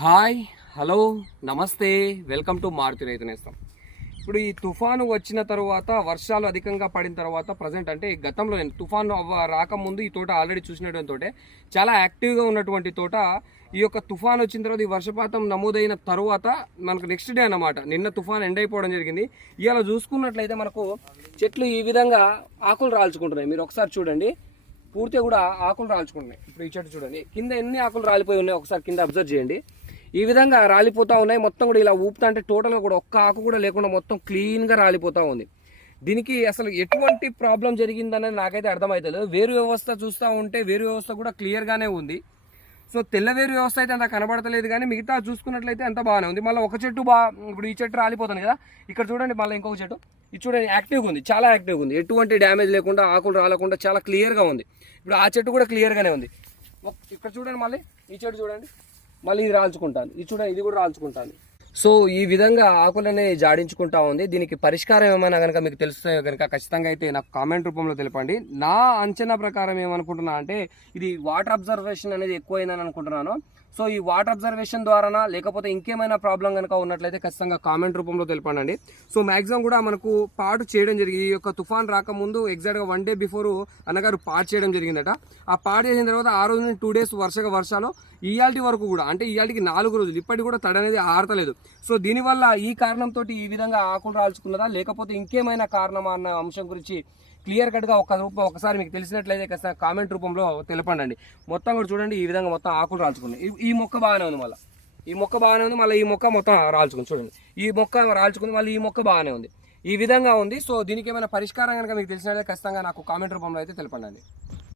Hi hello నమస్తే welcome to Maruthi రైతు నేస్తం. ఇప్పుడు ఈ తుఫాను వచ్చిన తర్వాత వర్షాలు అధికంగా పడిన తర్వాత ప్రజెంట్ అంటే గతంలో నేను తుఫాను అవ్వ రాకముందు ఈ తోట ఆల్రెడీ చూసినటువంటి తోటే చాలా యాక్టివ్గా ఉన్నటువంటి తోట ఈ యొక్క తుఫాన్ వచ్చిన తర్వాత ఈ వర్షపాతం నమోదైన తర్వాత మనకు నెక్స్ట్ డే అన్నమాట. నిన్న తుఫాన్ ఎండ్ అయిపోవడం జరిగింది. ఇవాళ చూసుకున్నట్లయితే మనకు చెట్లు ఈ విధంగా ఆకులు రాల్చుకుంటున్నాయి. మీరు ఒకసారి చూడండి. పూర్తిగా కూడా ఆకులు రాల్చుకుంటున్నాయి. ఇప్పుడు ఈ చెట్టు చూడండి. కింద ఎన్ని ఆకులు రాలిపోయి ఉన్నాయి ఒకసారి కింద అబ్జర్వ్ చేయండి. ఈ విధంగా రాలిపోతూ ఉన్నాయి. మొత్తం కూడా ఇలా ఊపుతా అంటే టోటల్గా కూడా ఒక్క ఆకు కూడా లేకుండా మొత్తం క్లీన్గా రాలిపోతూ ఉంది. దీనికి అసలు ఎటువంటి ప్రాబ్లం జరిగిందనేది నాకైతే అర్థమవుతలేదు వేరు వ్యవస్థ చూస్తూ ఉంటే వేరు వ్యవస్థ కూడా క్లియర్గానే ఉంది. సో తెల్ల వేరు వ్యవస్థ అయితే అంత కనబడతలేదు కానీ మిగతా చూసుకున్నట్లయితే అంత బాగానే ఉంది. మళ్ళీ ఒక చెట్టు బా ఇప్పుడు ఈ చెట్టు రాలిపోతుంది కదా. ఇక్కడ చూడండి మళ్ళీ ఇంకొక చెట్టు. ఇది చూడండి యాక్టివ్గా ఉంది. చాలా యాక్టివ్గా ఉంది. ఎటువంటి డ్యామేజ్ లేకుండా ఆకులు రాలకుండా చాలా క్లియర్గా ఉంది. ఇప్పుడు ఆ చెట్టు కూడా క్లియర్గానే ఉంది. ఇక్కడ చూడండి మళ్ళీ. ఈ చెట్టు చూడండి. మళ్ళీ ఇది రాల్చుకుంటాను. ఇది చూడండి ఇది కూడా రాల్చుకుంటాను. సో ఈ విధంగా ఆకులనే జాడించుకుంటా ఉంది. దీనికి పరిష్కారం ఏమైనా కనుక మీకు తెలుస్తాయో కనుక ఖచ్చితంగా అయితే నాకు కామెంట్ రూపంలో తెలపండి. నా అంచనా ప్రకారం ఏమనుకుంటున్నా అంటే ఇది వాటర్ అబ్జర్వేషన్ అనేది ఎక్కువైందని అనుకుంటున్నాను. సో ఈ వాటర్ అబ్జర్వేషన్ ద్వారానా లేకపోతే ఇంకేమైనా ప్రాబ్లం కనుక ఉన్నట్లయితే ఖచ్చితంగా కామెంట్ రూపంలో తెలపండి సో మ్యాక్సిమం కూడా మనకు పాటు చేయడం జరిగింది. ఈ యొక్క తుఫాన్ రాకముందు ఎగ్జాక్ట్గా వన్ డే బిఫోర్ అన్నగారు పాటు చేయడం జరిగిందట. ఆ పాటు చేసిన తర్వాత ఆ రోజు టూ డేస్ వర్షగా వర్షాలు ఇయాల్టి వరకు కూడా అంటే ఇయాల్టికి నాలుగు రోజులు ఇప్పటికి కూడా తడనేది అనేది ఆరతలేదు. సో దీనివల్ల ఈ కారణంతో ఈ విధంగా ఆకులు రాల్చుకున్నదా? లేకపోతే ఇంకేమైనా కారణమా అన్న అంశం గురించి క్లియర్ కట్గా ఒక రూపం ఒకసారి మీకు తెలిసినట్లయితే ఖచ్చితంగా కామెంట్ రూపంలో తెలపండి మొత్తం కూడా చూడండి ఈ విధంగా మొత్తం ఆకులు రాల్చుకున్నాయి. ఈ- మొక్క బాగానే ఉంది మళ్ళీ. ఈ మొక్క బాగానే ఉంది మళ్ళీ ఈ మొక్క మొత్తం రాల్చుకుంది. చూడండి. ఈ మొక్క రాల్చుకుంది మళ్ళీ ఈ మొక్క బాగానే ఉంది. ఈ విధంగా ఉంది. సో దీనికి ఏమైనా పరిష్కారం కనుక మీకు తెలిసినట్లయితే ఖచ్చితంగా నాకు కామెంట్ రూపంలో అయితే తెలపండి